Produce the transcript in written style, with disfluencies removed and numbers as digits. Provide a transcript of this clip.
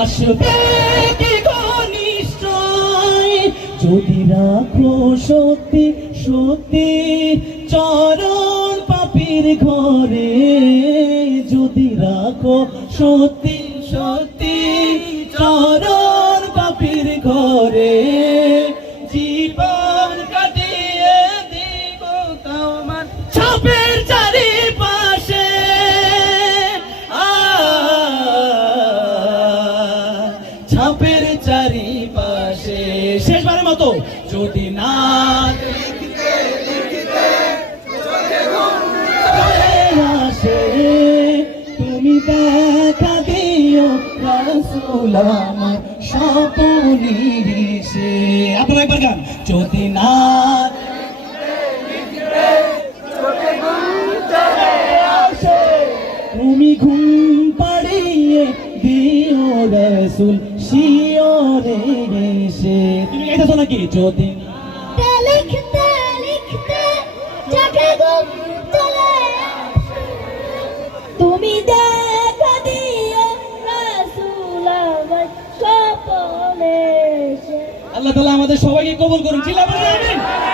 আসবে কি ঘনিষ্ঠই যদি রাখো সত্যি সত্যি চরণ পাপীর ঘরে, যদি রাখো সত্যি সত্যি চরণ পাপীর ঘরে, জীবন কাটিয়ে দিব তোমার ছাপের চারিপাশে। ছাপের চারিপাশে শেষবারের মতো যদি না লিখতে লিখতে চোখে ঘুম আসে, তুমি দেখা দিও রাসূল আমার স্বপনের সে। আপনারা একবার গান। যদি না লিখতে চোখে ঘুম চলে আসে, তুমি ঘুম পাড়িয়ে দিও রাসূল শিয়রে সে। তুমি গাইতেছো নাকি? যদি লিখতে লিখতে চোখে ঘুম চলে আসে, তুমি দেখা দিও রাসূল আমার স্বপনে সে। আল্লাহ তাআলা আমাদের সবাইকে কবুল করুন। চিল্লাবেন আমিন।